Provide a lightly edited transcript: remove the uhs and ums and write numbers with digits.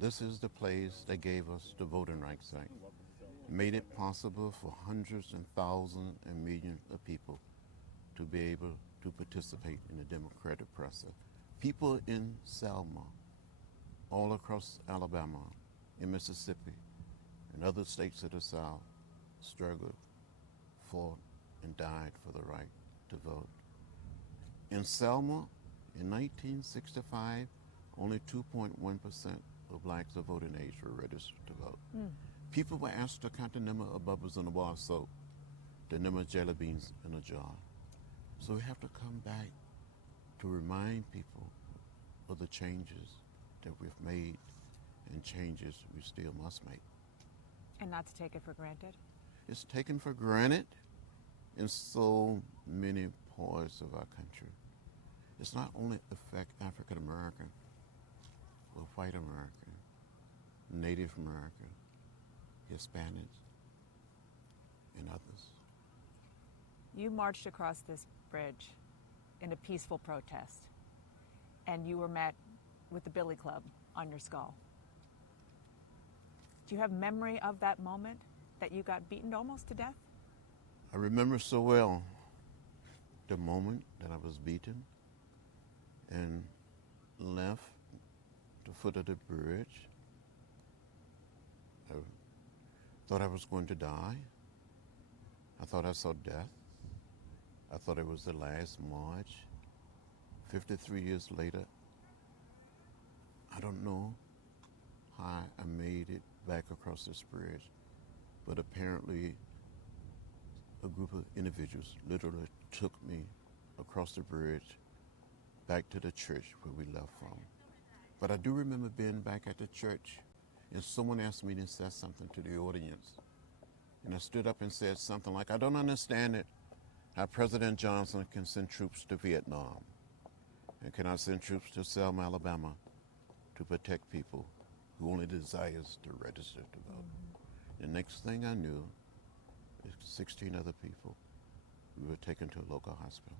This is the place that gave us the Voting Rights Act, made it possible for hundreds and thousands and millions of people to be able to participate in the democratic process. People in Selma, all across Alabama, in Mississippi, and other states of the South struggled, fought, and died for the right to vote. In Selma, in 1965, only 2.1% of blacks of voting age were registered to vote. People were asked to count the number of bubbles in a bar of soap, the number of jelly beans in a jar. So we have to come back to remind people of the changes that we've made and changes we still must make. And not to take it for granted? It's taken for granted in so many parts of our country. It's not only affect African American, but white American, Native American, Hispanics, and others. You marched across this bridge in a peaceful protest, and you were met with the billy club on your skull. Do you have memory of that moment that you got beaten almost to death? I remember so well the moment that I was beaten and left the foot of the bridge. I thought I was going to die. I thought I saw death. I thought it was the last march. 53 years later, I don't know how I made it back across this bridge, but apparently a group of individuals literally took me across the bridge back to the church where we left from. But I do remember being back at the church, and someone asked me to say something to the audience. And I stood up and said something like, I don't understand it, how President Johnson can send troops to Vietnam and cannot send troops to Selma, Alabama to protect people who only desires to register to vote. The next thing I knew, 16 other people, we were taken to a local hospital.